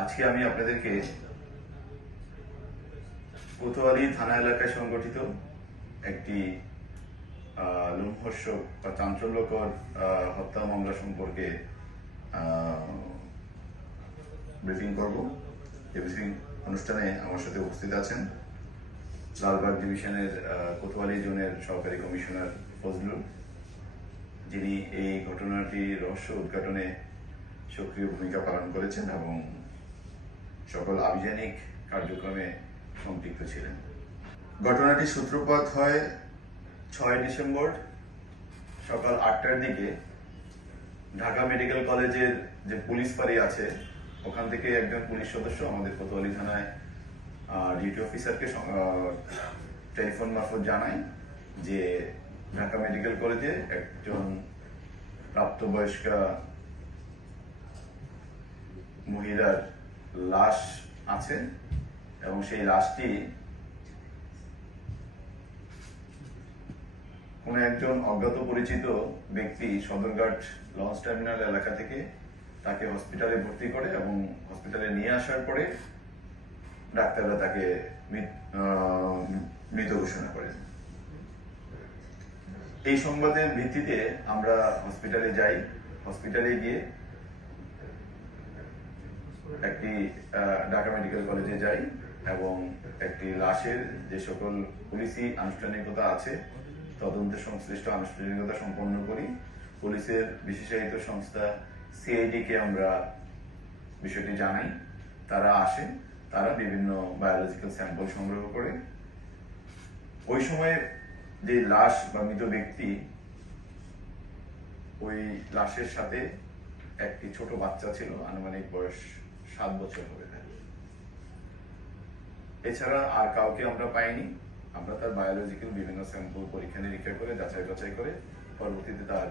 আজকে আমি আপনাদেরকে কোতোয়ালি থানা এলাকায় সংগঠিত একটি লোমহর্ষক বা চাঞ্চল্যকর হত্যা মামলা সম্পর্কে ব্রিফিং করব। এই ব্রিফিং অনুষ্ঠানে আমার সাথে উপস্থিত আছেন লালবাগ ডিভিশনের কোতোয়ালি জোনের সহকারী কমিশনার ফজলুল, যিনি এই ঘটনাটির রহস্য উদ্ঘাটনে সক্রিয় ভূমিকা পালন করেছেন এবং সকল আভিযানিক কার্যক্রমে সম্পৃক্ত ছিলেন। ঘটনাটির সূত্রপাত হয় 6 ডিসেম্বর সকাল 8টার দিকে। ঢাকা মেডিকেল কলেজের যে পুলিশ ফাঁড়ি আছে ওখান থেকে একজন পুলিশ সদস্য আমাদের কোতোয়ালি থানায় ডিউটি অফিসারকে টেলিফোন মারফত জানায় যে ঢাকা মেডিকেল কলেজে একজন প্রাপ্তবয়স্কা মহিলার লাশ আছে এবং সেই লাশটি কোন একজন অজ্ঞাত পরিচিত ব্যক্তি সদরঘাট লঞ্চ টার্মিনাল এলাকা থেকে তাকে হসপিটালে ভর্তি করে এবং হসপিটালে নিয়ে আসার পরে ডাক্তাররা তাকে মৃত ঘোষণা করেন। এই সংবাদের ভিত্তিতে আমরা হসপিটালে যাই। হসপিটালে গিয়ে একটি ঢাকা মেডিকেল কলেজে যাই এবং একটি লাশের যে সকল পুলিশি আনুষ্ঠানিকতা আছে তদন্তে সংশ্লিষ্ট আনুষ্ঠানিকতা সম্পন্ন করি। পুলিশের বিশেষায়িত সংস্থা সিআইডি কে আমরা বিষয়টি জানাই। তারা আসে, তারা বিভিন্ন বায়োলজিক্যাল স্যাম্পল সংগ্রহ করে। ওই সময় যে লাশ বা মৃত ব্যক্তি, ওই লাশের সাথে একটি ছোট বাচ্চা ছিল, আনুমানিক বয়স 7 বছর হবে। এছাড়া আর কাউকে আমরা পাইনি। আমরা তার বায়োলজিক্যাল বিভিন্ন স্যাম্পল পরীক্ষা নিরীক্ষা করে যাচাই বাছাই করে পরবর্তীতে তার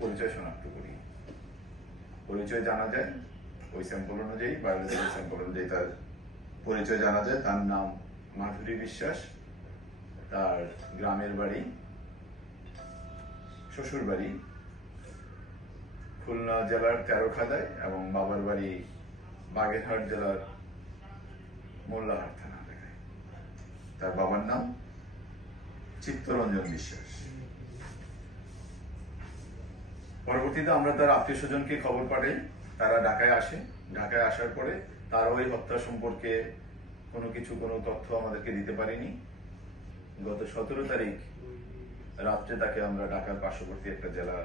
পরিচয় শনাক্ত করি। পরিচয় জানা যায় ওই স্যাম্পল অনুযায়ী, বায়োলজিক্যাল স্যাম্পল অনুযায়ী তার পরিচয় জানা যায়। তার নাম মাধুরী বিশ্বাস, তার গ্রামের বাড়ি শ্বশুর বাড়ি খুলনা জেলার তেরোখাদায় এবং বাবার বাড়ি বাগেরহাট জেলার মোল্লাহাট থানা এলাকায়। তার বাবার নাম চিত্তরঞ্জন বিশ্বাস। পরবর্তীতে আমরা তার আত্মীয় স্বজনকে খবর পাঠাই, তারা ঢাকায় আসে। ঢাকায় আসার পরে তারা ওই হত্যা সম্পর্কে কোনো তথ্য আমাদেরকে দিতে পারেনি। গত 17 তারিখ রাত্রে তাকে আমরা ঢাকার পার্শ্ববর্তী একটা জেলা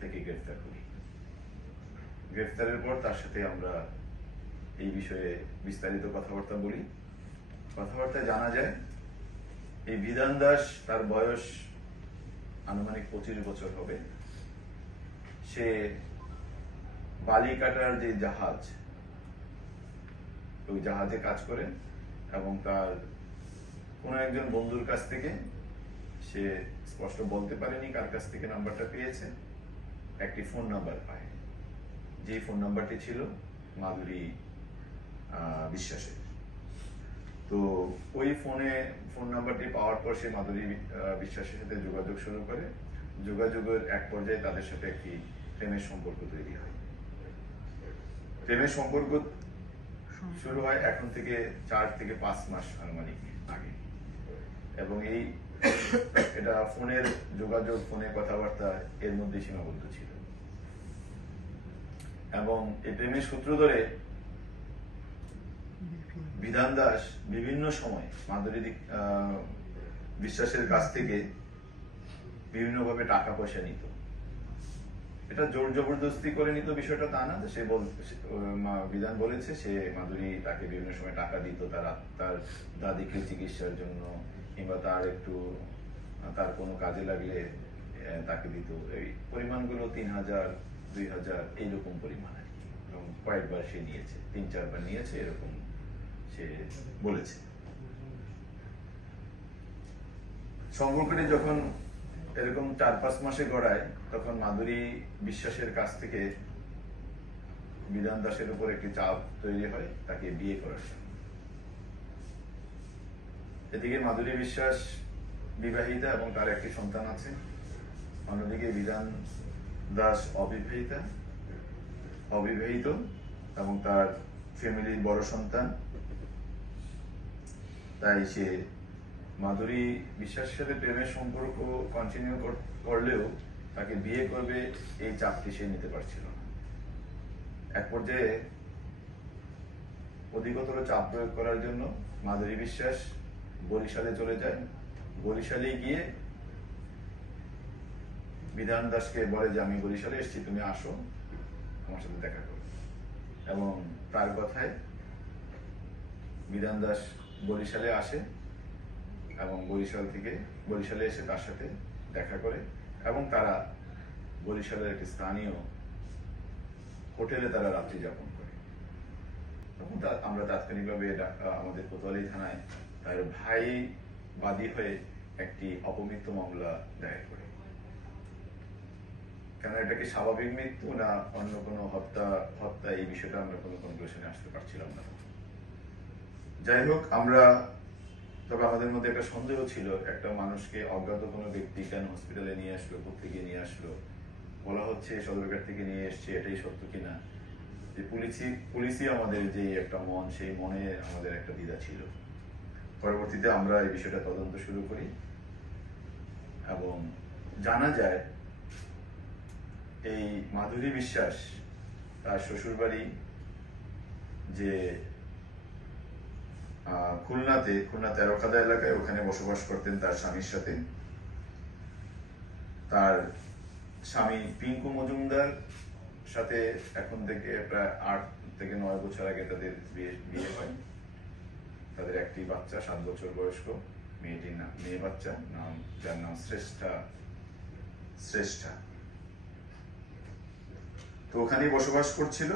থেকে গ্রেফতার করি। গ্রেফতারের পর তার সাথে আমরা এই বিষয়ে বিস্তারিত কথাবার্তা বলি। কথাবার্তায় জানা যায় এই বিধান দাস, তার বয়স আনুমানিক 25 বছর হবে। সে বালি কাটার যে জাহাজ, ওই জাহাজে কাজ করে এবং তার কোন একজন বন্ধুর কাছ থেকে, সে স্পষ্ট বলতে পারেনি কার কাছ থেকে নাম্বারটা পেয়েছে, একটি ফোন নাম্বার পায়। যে ফোন নাম্বারটি ছিল মাধুরী বিশ্বাসের। তো ওই ফোন নাম্বারটি পাওয়ার পর সে মাধুরী বিশ্বাসের সাথে যোগাযোগ শুরু করে। যোগাযোগের এক পর্যায়ে তাদের সাথে একটি প্রেমের সম্পর্ক তৈরি হয়। প্রেমের সম্পর্ক শুরু হয় এখন থেকে 4 থেকে 5 মাস আনুমানিক আগে এবং এটা ফোনের যোগাযোগ, ফোনে কথাবার্তা এর মধ্যে সীমাবদ্ধ ছিল। এবং এই প্রেমের সূত্র ধরে বিধান দাস বিভিন্ন সময় মাধুরী বিশ্বাসের কাছ থেকে বিভিন্নভাবে টাকা পয়সা নিত। এটা জোর জবরদস্তি করে নিত বিষয়টা তা না। সে বিধান বলেছে সে মাধুরী তাকে বিভিন্ন সময় টাকা দিত তার দাদিকে চিকিৎসার জন্য, কিংবা তার কোনো কাজে লাগলে তাকে দিত। এই পরিমাণগুলো 3000, 2000 এইরকম পরিমাণ আর কি। এবং কয়েকবার সে নিয়েছে, 3-4 বার নিয়েছে এরকম সে বলেছে। সম্পর্কটি যখন এরকম 4-5 মাসে গড়ায়, তখন মাধুরী বিশ্বাসের কাছ থেকে বিধান দাসের উপর একটি চাপ তৈরি হয় তাকে বিয়ে করার জন্য। এদিকে মাধুরী বিশ্বাস বিবাহিতা এবং তার একটি সন্তান আছে। অন্যদিকে বিধান দাস অবিবাহিত এবং তার ফ্যামিলির বড় সন্তান। তাই সে মাধুরী বিশ্বাসের সাথে প্রেমের সম্পর্ক কন্টিনিউ করলেও তাকে বিয়ে করবে এই চাপটি সে নিতে পারছিল না। এক পর্যায়ে অধিকতর চাপ প্রয়োগ করার জন্য মাধুরী বিশ্বাস বরিশালে চলে যায়। বরিশালে গিয়ে বিধান দাসকে বলে যে আমি বরিশালে এসেছি, তুমি আসো আমার সাথে দেখা করো। এবং তার কথায় বিধান দাস বরিশালে আসে এবং বরিশালে এসে তার সাথে দেখা করে এবং তারা বরিশালের একটি স্থানীয় হোটেলে তারা রাত্রি যাপন করে। তখন আমরা তাৎক্ষণিকভাবে আমাদের কোতোয়ালি থানায় তার ভাই বাদী হয়ে একটি অপমৃত্যু মামলা দায়ের করে। কেন এটা কি স্বাভাবিক মৃত্যু না অন্য কোনো হত্যা এই বিষয়টা আমরা কোনো কনক্লুশনে আসতে পারছিলাম না। যাই হোক, তবে আমাদের মধ্যে একটা সন্দেহ ছিল, একটা মানুষকে অজ্ঞাত কোনো ব্যক্তি কেন হসপিটালে নিয়ে আসলো, কোথেকে নিয়ে আসলো, বলা হচ্ছে সদরঘাট থেকে নিয়ে এসছে, এটাই সত্য কিনা। যে পুলিশই আমাদের যে একটা মন, সেই মনে আমাদের একটা দ্বিধা ছিল। পরবর্তীতে আমরা এই বিষয়টা তদন্ত শুরু করি এবং জানা যায় এই মাধুরী বিশ্বাস তার শ্বশুরবাড়ি যে খুলনা 13 এলাকায়, ওখানে বসবাস করতেন তার স্বামীর সাথে। তার স্বামী পিঙ্কু মজুমদার সাথে এখন থেকে প্রায় 8 থেকে 9 বছর আগে তাদের বিয়ে হয়। তাদের একটি বাচ্চা 7 বছর বয়স্ক, মেয়ে বাচ্চা, যার নাম শ্রেষ্ঠা। তো ওখানে বসবাস করছিল।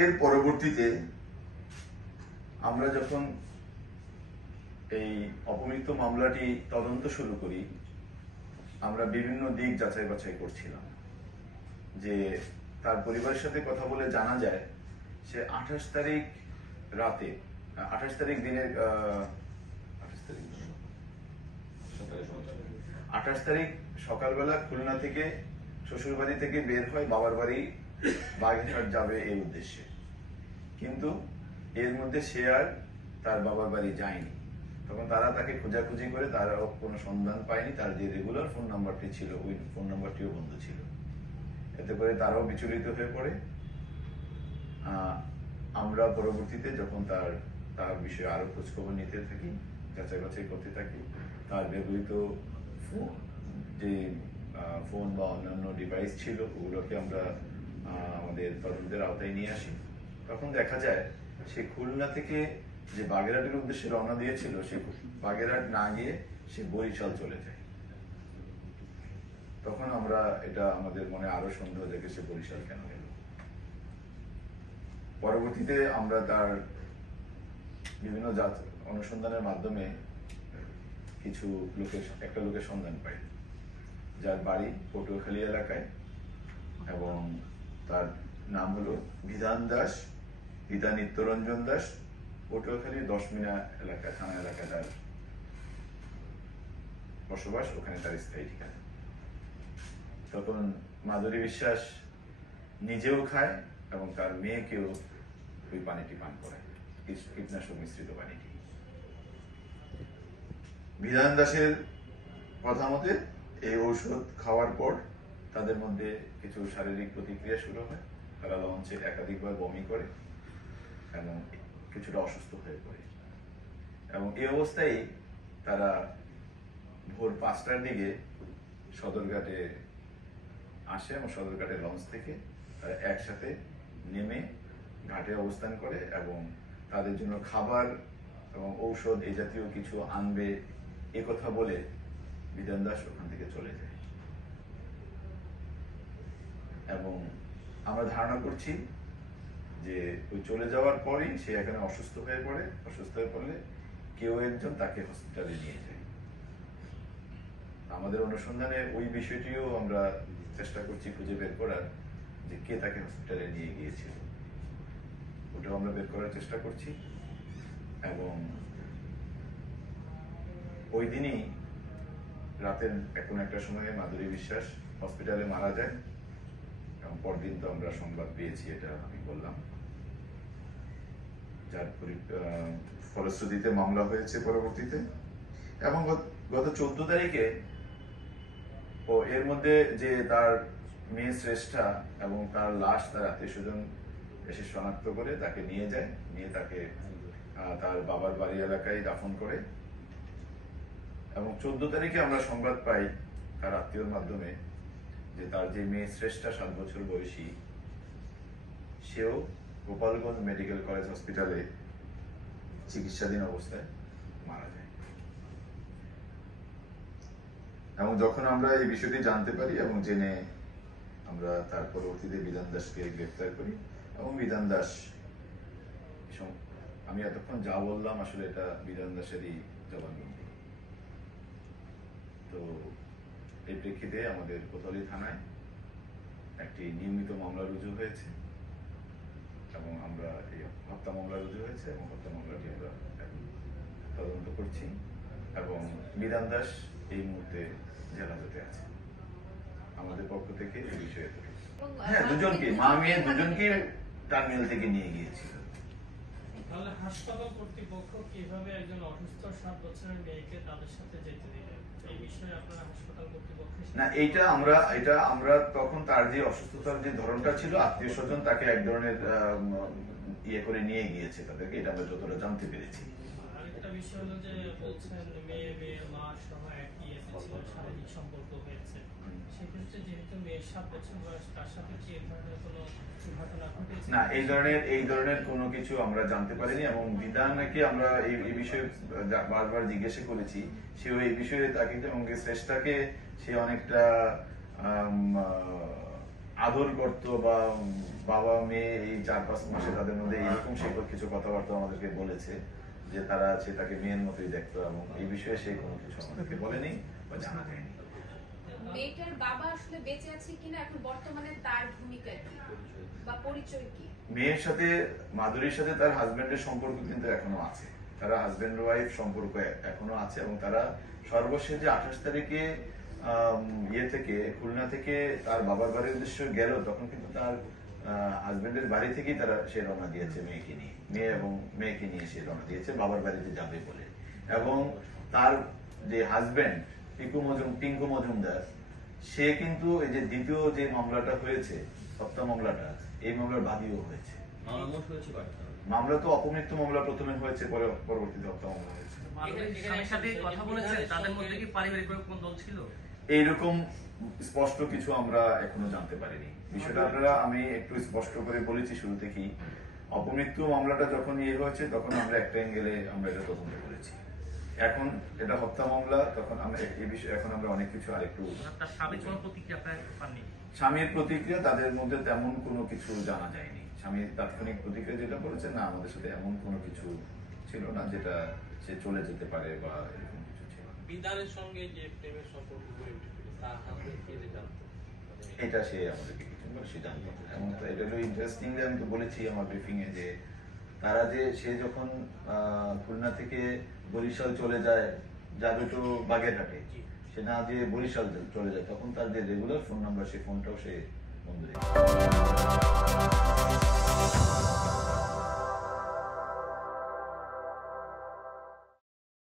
এর পরবর্তীতে আমরা যখন এই অপমৃত্যু মামলাটি তদন্ত শুরু করি, আমরা বিভিন্ন দিক যাচাই বাছাই করছিলাম। যে তার পরিবারের সাথে কথা বলে জানা যায় সে 28 তারিখ রাতে, 28 তারিখ দিনের 28 তারিখ সকালবেলা খুলনা থেকে শ্বশুর বাড়ি থেকে বের হয় বাবার বাড়ি বাগেরহাট যাবে এই উদ্দেশ্যে। কিন্তু এর মধ্যে সে আর তার বাবার বাড়ি যায়নি। তখন তারা তাকে খোঁজাখুঁজি করে, তারা কোনো সন্ধান পায়নি। তার যে রেগুলার ফোন নাম্বারটি ছিল, ওই ফোন নাম্বারটিও বন্ধ ছিল। এতে করে তারাও বিচলিত হয়ে পড়ে। আমরা পরবর্তীতে যখন তার বিষয়ে আরো খোঁজখবর নিতে থাকি, যাচাই বাছাই করতে থাকি, তার ব্যবহৃত ফোন বা অন্যান্য ডিভাইস ছিল, ওগুলোকে আমরা আমাদের তদন্তের আওতায় নিয়ে আসি। তখন দেখা যায় সে খুলনা থেকে যে বাগেরহাটের উদ্দেশ্যে রওনা দিয়েছিল, সে বাগেরহাট না গিয়ে সে বরিশাল চলে যায়। তখন এটা আমাদের মনে আরো সন্দেহ জেগে, সে বরিশাল কেন গেল। পরবর্তীতে আমরা তার বিভিন্ন অনুসন্ধানের মাধ্যমে একটা লোকের সন্ধান পাই, যার বাড়ি পটুয়াখালী এলাকায়, এবং তার নাম হলো বিধান দাস, পিতা নিত্যরঞ্জন দাস। পটুয়াখালী 10 মিনা থানা এলাকায় তার বসবাস, ওখানে তার স্থায়ী ঠিকানা। তখন মাধুরী বিশ্বাস নিজেও খায় এবং তার মেয়েকেও ওই পানিটি পান করায়, কীটনাশক মিশ্রিত পানিটি। বিধান দাসের কথা মতে এই ঔষধ খাওয়ার পর তাদের মধ্যে কিছু শারীরিক প্রতিক্রিয়া শুরু হয়। তারা লঞ্চে একাধিকবার বমি করে এবং কিছুটা অসুস্থ হয়ে পড়ে। এবং এই অবস্থায় তারা ভোর 5টার দিকে সদরঘাটে আসে এবং সদরঘাটের লঞ্চ থেকে তারা একসাথে নেমে ঘাটে অবস্থান করে এবং তাদের জন্য খাবার এবং ঔষধ এই জাতীয় কিছু আনবে কথা বলে বিধান দাস ওখান থেকে চলে যায়। এবং আমরা ধারণা করছি যে ওই চলে যাওয়ার পরই সে এখানে অসুস্থ হয়ে পড়ে। অসুস্থ হয়ে পড়লে কেউ একজন তাকে হসপিটালে নিয়ে যায়। আমাদের অনুসন্ধানে ওই বিষয়টিও আমরা চেষ্টা করছি খুঁজে বের করার, যে কে তাকে হসপিটালে নিয়ে গিয়েছিল, ওটাও আমরা বের করার চেষ্টা করছি। এবং ওই দিনই রাতের কোনো একটা সময়ে মাধুরী বিশ্বাস হসপিটালে মারা যায় এবং পরদিন তো আমরা সংবাদ পেয়েছি, এটা আমি বললাম, যার ফলশ্রুতিতে মামলা হয়েছে পরবর্তীতে। এবং গত 14 তারিখে এর মধ্যে যে তার মেয়ে শ্রেষ্ঠা এবং তার লাশ তার আত্মীয় স্বজন এসে শনাক্ত করে তাকে নিয়ে যায়, নিয়ে তাকে তার বাবার বাড়ি এলাকায় দাফন করে। এবং 14 তারিখে আমরা সংবাদ পাই তার আত্মীয়র মাধ্যমে যে তার যে মেয়ে শ্রেষ্ঠা 7 বছর বয়সী, সেও গোপালগঞ্জ মেডিকেল কলেজ হসপিটালে চিকিৎসাধীন অবস্থায় মারা যায়। এবং যখন আমরা এই বিষয়টি জানতে পারি এবং জেনে আমরা তার পরবর্তীতে বিধান দাসকে গ্রেফতার করি, এবং বিধান দাস, আমি এতক্ষণ যা বললাম আসলে এটা বিধান দাসেরই জবানবন্দি। তো এই প্রেক্ষিতে আমাদের কোতোয়ালি থানায় একটি নিয়মিত মামলা রুজু হয়েছে এবং আমরা এই হত্যা মামলা রুজু হয়েছে এবং হত্যা মামলাটি আমরা এখন তদন্ত করছি। এবং বিধান দাস এই মুহূর্তে জেলহাজতে আছে। আমাদের পক্ষ থেকে এই বিষয়ে হ্যাঁ, দুজনকে, মা মেয়ে দুজনকে টার্মিনাল থেকে নিয়ে গিয়েছিল। তাহলে হাসপাতাল কর্তৃপক্ষ কিভাবে একজন অসুস্থ 7 বছরের মেয়েকে তাদের সাথে যেতে দিলেন, এই বিষয়ে আপনারা হাসপাতাল কর্তৃপক্ষ না, এটা আমরা তখন তার যে অসুস্থতার যে ধরনটা ছিল, আত্মীয় স্বজন তাকে এক ধরনের ইয়ে করে নিয়ে গিয়েছে তাদেরকে, এটা আমরা যতটা জানতে পেরেছি। আরেকটা বিষয় হলো যে বলছেন মেয়ের মা সহ একই এসেছিল, শারীরিক সম্পর্ক হয়েছে। সেক্ষেত্রে যেহেতু মেয়ের 7 বছর বয়স, তার সাথে কি এই ধরনের কোনো ঘটনা ঘটেছে? না, এই ধরনের কোনো কিছু আমরা জানতে পারিনি। এবং বিধানকে আমরা এই বিষয়ে বারবার জিজ্ঞাসা করেছি, সেও এই বিষয়ে তাকে এবং শ্রেষ্ঠাকে সে অনেকটা আদর করত, বা বাবা মেয়ে এই 4-5 মাসে তাদের মধ্যে এরকম সে কিছু কথাবার্তা আমাদেরকে বলেছে যে তারা তাকে মেয়ের মতোই দেখতো, এবং এই বিষয়ে সে কোনো কিছু আমাদেরকে বলেনি বা জানা যায়নি। মেয়েটার বাবা আসলে বেঁচে আছে কিনা, এখন বর্তমানে তার ভূমিকা কি বা পরিচয় কি? মেয়ের সাথে, মাধুরীর সাথে তার হাজবেন্ডের সম্পর্ক কিন্তু এখনো আছে, তারা হাজবেন্ড ওয়াইফ সম্পর্ক এখনো আছে। এবং তারা সর্বশেষ যে 28 তারিখে থেকে খুলনা থেকে তার বাবার বাড়ির উদ্দেশ্যে গেল, তখন কিন্তু তার হাজবেন্ডের বাড়ি থেকেই সে রওনা দিয়েছে মেয়েকে নিয়ে, মেয়েকে নিয়ে সে রওনা দিয়েছে বাবার বাড়িতে যাবে বলে। এবং তার যে হাজবেন্ড পিঙ্কু মজুমদার, সে কিন্তু এই যে দ্বিতীয় যে মামলাটা হয়েছে, হত্যা মামলাটা, এই মামলার বাদীও হয়েছে। মামলা তো অপমৃত্যু মামলা প্রথমে হয়েছে, পরবর্তীতে হত্যা মামলা হয়েছে। এইরকম স্পষ্ট কিছু আমরা এখনো জানতে পারিনি। বিষয়টা আমি একটু স্পষ্ট করে বলেছি শুরু থেকেই, অপমৃত্যু মামলাটা যখন হয়েছে তখন আমরা একটা অ্যাঙ্গেলে আমরা এটা তদন্ত করেছি। এখন এটা হত্যা মামলা, তখন আমরা এই বিষয়ে এখন আমরা অনেক কিছু আরেকটু। স্বামীর প্রতিক্রিয়া, তাদের মধ্যে তেমন কোনো কিছু জানা যায়নি। স্বামীর তাৎক্ষণিক প্রতিক্রিয়া যেটা বলেছে, না আমাদের সাথে এমন কোনো কিছু ছিল না যেটা সে চলে যেতে পারে বা এরকম কিছু ছিল। বিধানের সঙ্গে যে প্রেমের সম্পর্ক গড়ে উঠেছিল, তার হাতে কে জানতো? এটা সে আমাদেরকে কিছু সে জানতো। এবং এটা হলো ইন্টারেস্টিং, আমি তো বলেছি আমার ব্রিফিং এ যে তারা সে যখন খুলনা থেকে বরিশাল চলে যাবে তো বাগেরহাটে, সে না যে বরিশাল চলে যায়, তখন তার যে রেগুলার ফোন নাম্বার, সেই ফোনটাও সে বন্ধ রেখেছে।